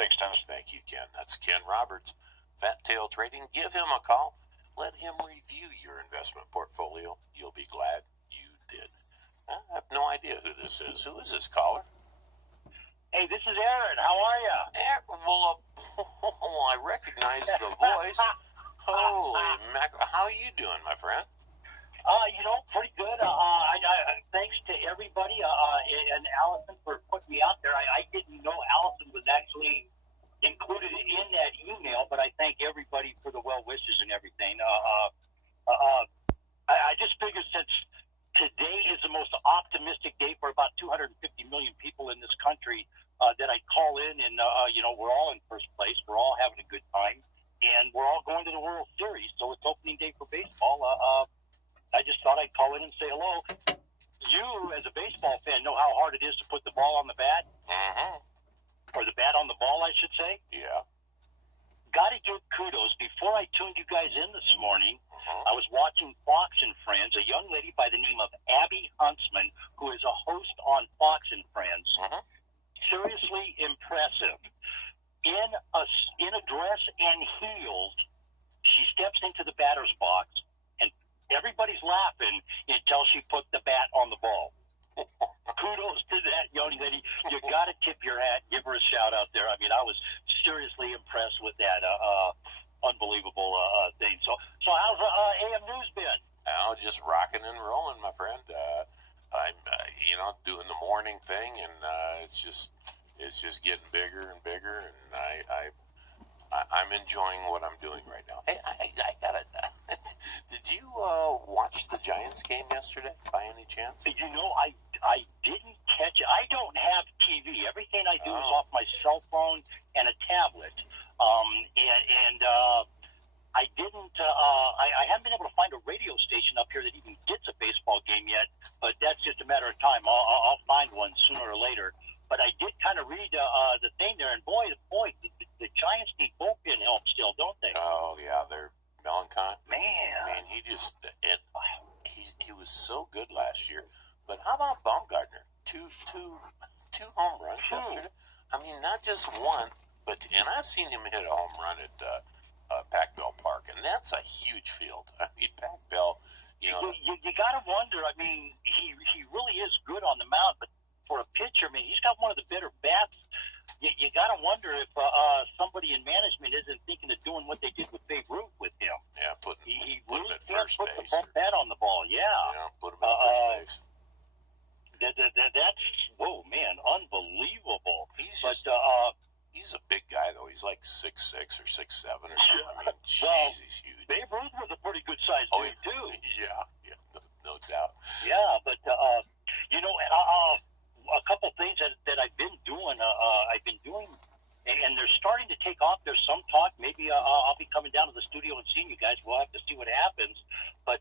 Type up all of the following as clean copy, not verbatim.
Thanks, Dennis. Thank you, Ken. That's Ken Roberts, Fat Tail Trading. Give him a call. Let him review your investment portfolio. You'll be glad you did. I have no idea who this is. Who is this caller? Hey, this is Aaron. How are you? Well, I recognize the voice. Holy mackerel. How are you doing, my friend? Pretty good. Thanks to everybody and Allison for putting me out there. I didn't know Allison was actually included in that email, but I thank everybody for the well wishes and everything. I just figured since today is the most optimistic day for about 250 million people in this country, that I'd call in and, we're all in first place. We're all having a good time, and we're all going to the World Series. So it's opening day for baseball. I just thought I'd call in and say hello. You, as a baseball fan, know how hard it is to put the ball on the bat? Mm-hmm. Or the bat on the ball, I should say. Yeah. Got to give kudos. Before I tuned you guys in this morning, I was watching Fox and Friends, a young lady by the name of Abby Huntsman, who is a host on Fox and Friends. Seriously impressive. In a dress and heels, she steps into the batter's box, and everybody's laughing until she put the bat on the ball. Kudos to that young lady. You got to tip your hat, give her a shout out there. I mean, I was seriously impressed with that unbelievable thing. So how's AM News been? Oh, just rocking and rolling, my friend. I'm, doing the morning thing, and it's just getting bigger and bigger, and I'm enjoying what I'm doing right now. Hey, I gotta. Did you watch the Giants game yesterday, by any chance? I didn't catch it. I don't have TV. Everything I do is off my cell phone and a tablet. I didn't. I haven't been able to find a radio station up here that even gets a baseball game yet. But that's just a matter of time. I'll find one sooner or later. But I did kind of read the thing there, and boy, the Giants need bullpen help still, don't they? Oh yeah, they're Melancon. Man, he was so good last year. But how about Baumgartner? Two home runs yesterday. I mean, not just one, and I've seen him hit a home run at Pac Bell Park, and that's a huge field. I mean, Pac Bell. You got to wonder. I mean, he really is good on the mound, but for a pitcher, I mean, he's got one of the better bats. You got to wonder if somebody in management isn't thinking of doing what they did with Babe Ruth with him. Yeah, put him at first first base. base. Put the bat on the ball, Yeah, put him at first base. That's, whoa, man, unbelievable. He's a big guy, though. He's like 6'6" or 6'7" or something. I mean, he's huge. Babe Ruth was a pretty good size dude, too. Yeah, no doubt. Yeah, but, a couple things that I've been doing, and they're starting to take off. There's some talk. Maybe I'll be coming down to the studio and seeing you guys. We'll have to see what happens. But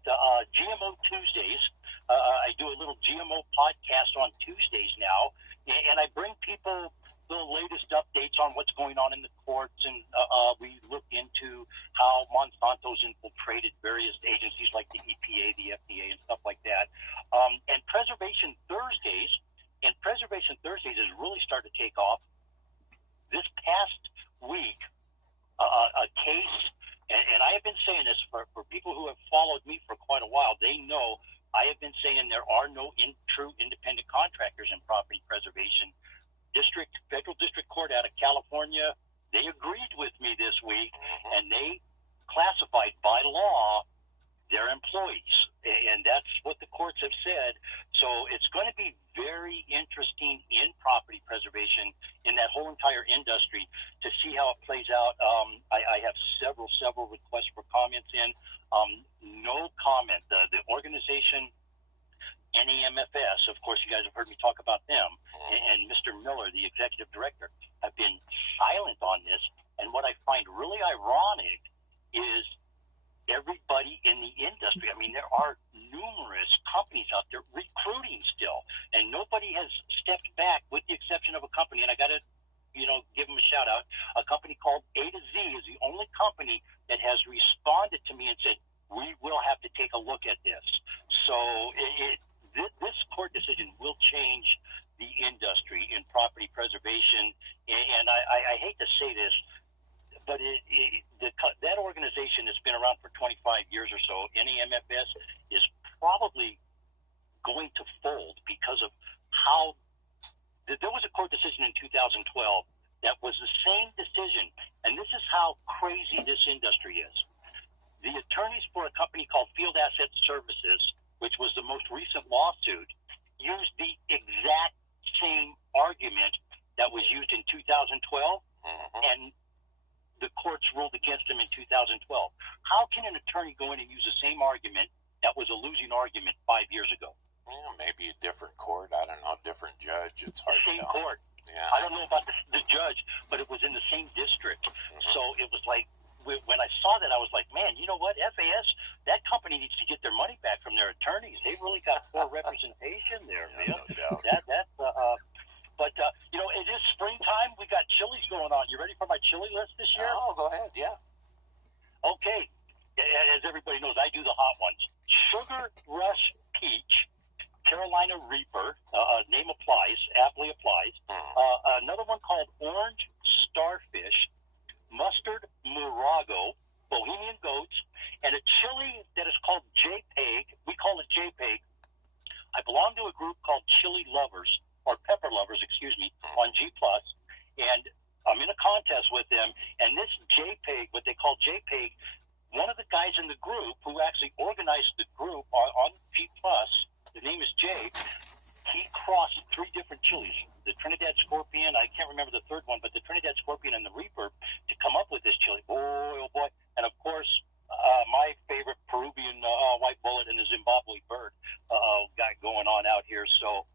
GMO Tuesdays, I do a little GMO podcast on Tuesdays now, and I bring people the latest updates on what's going on in the courts, and we look into how Monsanto's infiltrated various agencies like the EPA, the FDA, and stuff like that. And Preservation Thursdays has really started to take off. This past week, a case, and I have been saying this for people who have followed me for quite a while, they know I have been saying there are no true independent contractors in property preservation. Federal District Court out of California, they agreed with me this week, and they classified by law their employees, and that's what the courts have said. So it's going to be very interesting in property preservation in that whole entire industry to see how it plays out. I have several requests for comments in. No comment. The organization NEMFS, of course, you guys have heard me talk about them, and Mr. Miller, the executive director, have been silent on this. And what I find really ironic is everybody in the industry. I mean, there are numerous companies out there recruiting still, and nobody has stepped back with the exception of a company, and I got to, give them a shout out. A company called A to Z is the only company that has responded to me and said, we will have to take a look at this. So this court decision will change the industry in property preservation. And I hate to say this, but that organization has been around for 25 years or so. NEMFS is probably going to fold because of how there was a court decision in 2012 that was the same decision, and this is how crazy this industry is. The attorneys for a company called Field Asset Services, which was the most recent lawsuit, used the exact same argument that was used in 2012, and the courts ruled against them in 2012. How can an attorney go in and use the same argument that was a losing argument 5 years ago? Yeah, maybe a different court. I don't know, different judge. It's hard to Same tell. court. Yeah. I don't know about the judge, but it was in the same district. So it was like, when I saw that, I was like, man, you know what? FAS, that company needs to get their money back from their attorneys. They really got poor representation there, man. No doubt. But you know, it is springtime. We got chilies going on. You ready for my chili list this year? Oh, go ahead. Yeah. Okay. As everybody knows, I do the hot ones. Sugar Rush Peach, Carolina Reaper, name applies, aptly applies. Another one called Orange Starfish, Mustard Murago, Bohemian Goats, and a chili that is called JPEG. We call it JPEG. I belong to a group called Chili Lovers, or Pepper Lovers, excuse me, on G+, and I'm in a contest with them, and this JPEG, what they call JPEG, one of the guys in the group who actually organized the group on G+, the name is Jay, he crossed 3 different chilies, the Trinidad Scorpion, I can't remember the third one, but the Trinidad Scorpion and the Reaper to come up with this chili. Boy, oh boy. And of course, my favorite Peruvian white bullet and the Zimbabwe bird got going on out here. So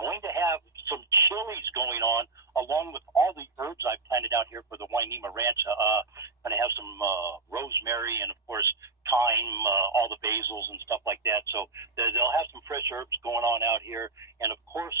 going to have some chilies going on along with all the herbs I planted out here for the Wainima Ranch. Going to have some rosemary and, of course, thyme, all the basils and stuff like that. So they'll have some fresh herbs going on out here. And, of course,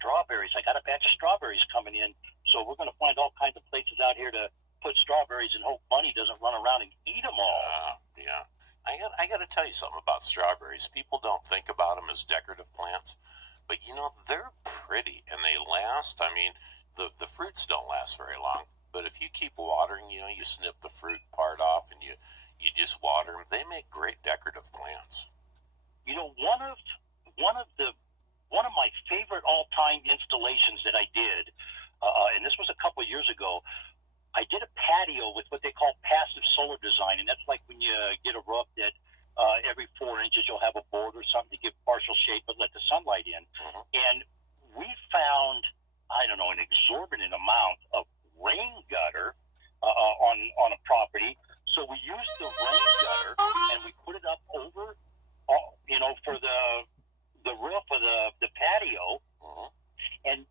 strawberries. I got a batch of strawberries coming in. So we're going to find all kinds of places out here to put strawberries and hope Bunny doesn't run around and eat them all. Yeah. I got to tell you something about strawberries. People don't think about them as decorative plants, but you know, they're pretty and they last. I mean, the fruits don't last very long, but if you keep watering, you know, you snip the fruit part off and you just water them. They make great decorative plants. You know, one of my favorite all-time installations that I did, and this was a couple of years ago. I did a patio with what they call passive solar design, and that's like when you get a roof that every 4 inches you'll have a board or something to give partial shade but let the sunlight in. And we found, I don't know, an exorbitant amount of rain gutter on a property. So we used the rain gutter and we put it up over, you know, for the roof of the patio. And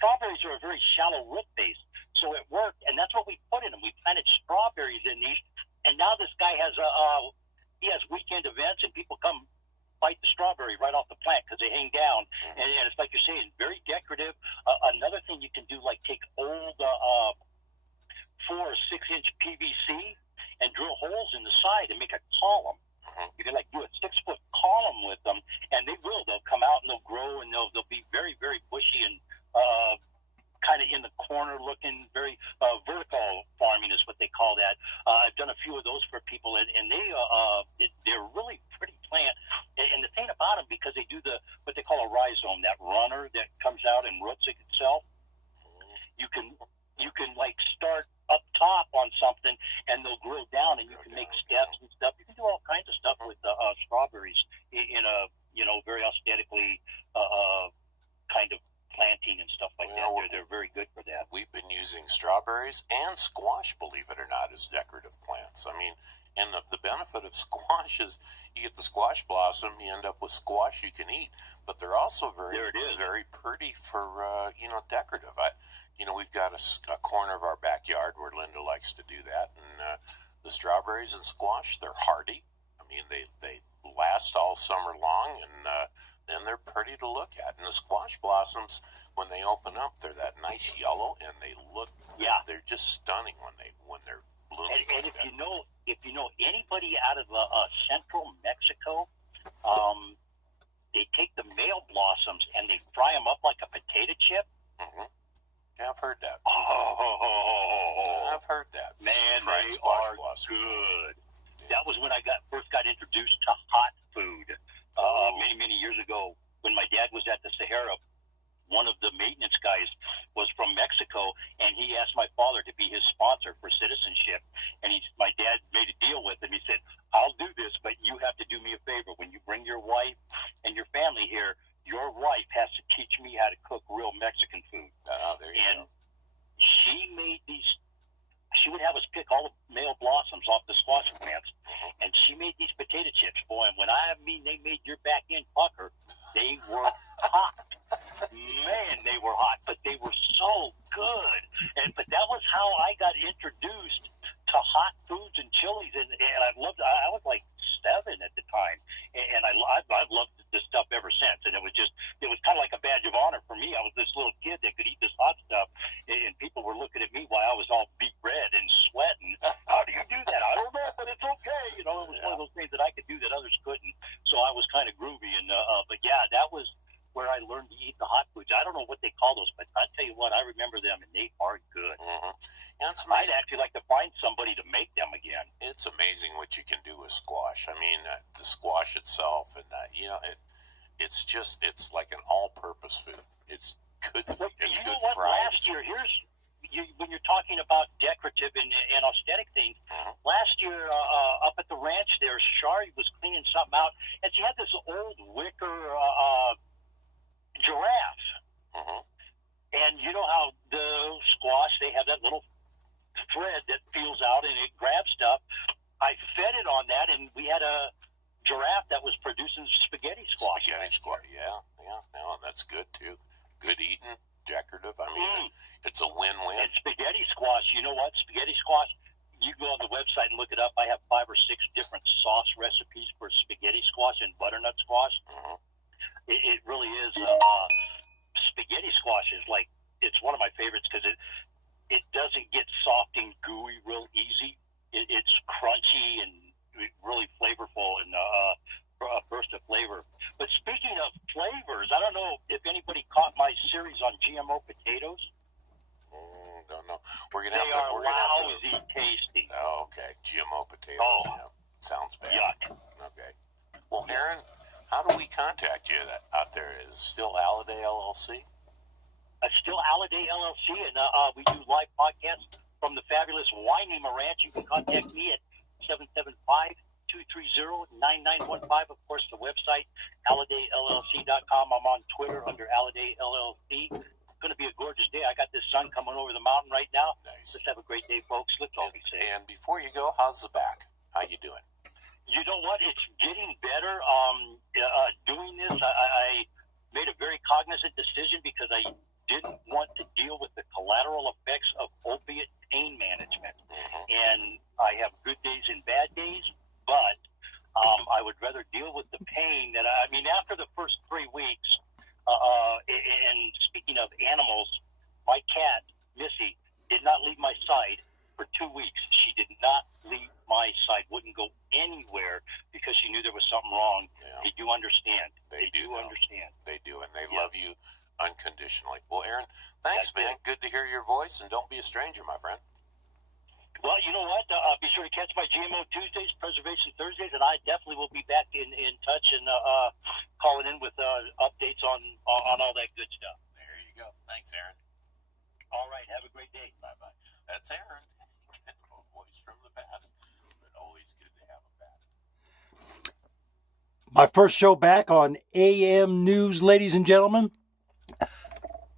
strawberries are a very shallow root base. So it worked, and that's what we put in them. We planted strawberries in these, and now this guy has weekend events, and people come bite the strawberry right off the plant because they hang down, and it's like you're saying, very decorative. Another thing you can do, like take old 4 or 6 inch PVC and drill holes in the side and make a column. You can like do a 6-foot column with them, and they'll come out and they'll grow, and they'll be very, very bushy and kind of in the corner looking, very vertical farming is what they call that. I've done a few of those for people, and they're really pretty plant. And the thing about them, because they do what they call a rhizome, that runner that comes out and roots itself, you can like start up top on something and they'll grow down, and you can make steps and stuff. You can do all kinds of stuff with strawberries in a, you know, very aesthetically kind of planting and stuff like that. They're very good for that. We've been using strawberries and squash, believe it or not, as decorative plants. I mean, and the benefit of squash is you get the squash blossom, you end up with squash you can eat, but they're also very pretty for, you know, decorative. You know, we've got a corner of our backyard where Linda likes to do that, and the strawberries and squash, they're hardy. I mean, they last all summer long, and they're pretty to look at. And the squash blossoms, when they open up, they're that nice yellow, and they look, they're just stunning when they're blooming. And if you know anybody out of central Mexico, they take the male blossoms and they fry them up like a potato chip. Mm-hmm. Yeah, I've heard that. Oh, I've heard that. man, Fried they squash are blossom. good. Yeah. That was when I first got introduced to hot food many years ago. When my dad was at the Sahara, one of the maintenance guys was from Mexico, and he asked my father to be his sponsor for citizenship. And my dad made a deal with him. He said, "I'll do this, but you have to do me a favor. When you bring your wife and your family here, your wife has to teach me how to cook real Mexican food." Oh, there you And go. she made these. She would have us pick all the male blossoms off the squash plants, and she made these potato chips. Boy, and when I mean they made your back end pucker, they were hot. Man, they were hot, but they were so good. But that was how I got introduced to hot foods and chilies, and I loved. I was like 7 at the time, and I've loved this stuff ever since. And it was kind of like a badge of honor for me. I was this little kid that could eat this hot stuff, and people were looking at me while I was all beet red and sweating. How do you do that? I don't know, but it's okay. You know, it was one of those things that I could do that others couldn't. So I was kind of groovy, and but yeah, that was where I learned to eat the hot foods. I don't know what they call those, but I tell you what, I remember them, and they are good. Mm-hmm. Yeah, I'd actually like to find somebody to make them again. It's amazing what you can do with squash. I mean, the squash itself, and it's like an all-purpose food. It's good. Well, It's you good know what? fried. Last year, when you're talking about decorative and aesthetic things, last year up at the ranch there, Shari was cleaning something out, and she had this old wicker giraffe. Mm-hmm. And you know how the squash, they have that little thread that feels out and it grabs stuff. I fed it on that, and we had a giraffe that was producing spaghetti squash. Spaghetti squash, yeah. No, and that's good too. Good eating, decorative. I mean, it's a win-win. And spaghetti squash, you know what? Spaghetti squash, you go on the website and look it up. I have 5 or 6 different sauce recipes for spaghetti squash and butternut squash. Mm-hmm. It really is. Spaghetti squash is like, it's one of my favorites because it doesn't get soft and gooey real easy. It's crunchy and really flavorful and a burst of flavor. But speaking of flavors, I don't know if anybody caught my series on GMO potatoes. Don't know. We're gonna They have to. are We're gonna have lousy tasty. to. Oh, okay. GMO potatoes. Oh. Yeah. Sounds bad. Yuck. Okay. Well, Aaron, how do we contact you out there? Is it still Alladay LLC? Still Alladay LLC, and we do live podcasts from the fabulous Wynema Ranch. You can contact me at 775-230-9915. Of course, the website, AlladayLLC.com. I'm on Twitter under Alladay LLC. It's going to be a gorgeous day. I got this sun coming over the mountain right now. Nice. Let's have a great day, folks. Let's all be safe. And before you go, how's the back? How you doing? You know what? It's getting better. Doing this, I made a very cognizant decision because I didn't want to deal with the collateral effects of opiate pain management. And I have good days and bad days, but I would rather deal with the pain that after the first 3 weeks, and speaking of animals, my cat, Missy, did not leave my side for 2 weeks. She did not leave my side, wouldn't go anywhere because she knew there was something wrong. Yeah. They do understand. They do understand. They do, and they love you unconditionally. Well, Aaron, thanks, man. Good to hear your voice, and don't be a stranger, my friend. Well, you know what? Be sure to catch my GMO Tuesdays, Preservation Thursdays, and I definitely will be back in touch and calling in with updates on all that good stuff. There you go. Thanks, Aaron. All right. Have a great day. Bye-bye. That's Aaron. Voice from the past, but always good to have him back. My first show back on AM News, ladies and gentlemen.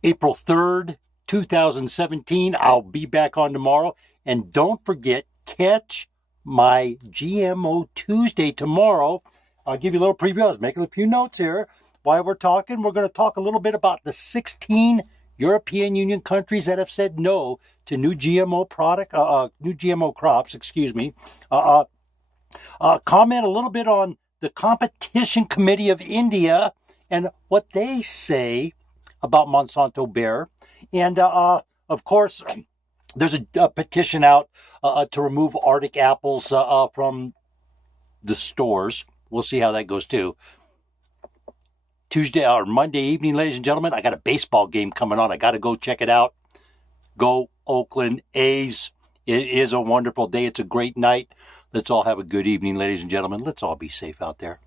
April 3rd, 2017. I'll be back on tomorrow. And don't forget, catch my GMO Tuesday tomorrow. I'll give you a little preview. I was making a few notes here. While we're talking, we're going to talk a little bit about the 16 European Union countries that have said no to new GMO new GMO crops, comment a little bit on the Competition Committee of India and what they say about Monsanto Bayer. And, of course, there's a petition out to remove Arctic apples from the stores. We'll see how that goes, too. Tuesday or Monday evening, ladies and gentlemen, I got a baseball game coming on. I got to go check it out. Go Oakland A's. It is a wonderful day. It's a great night. Let's all have a good evening, ladies and gentlemen. Let's all be safe out there.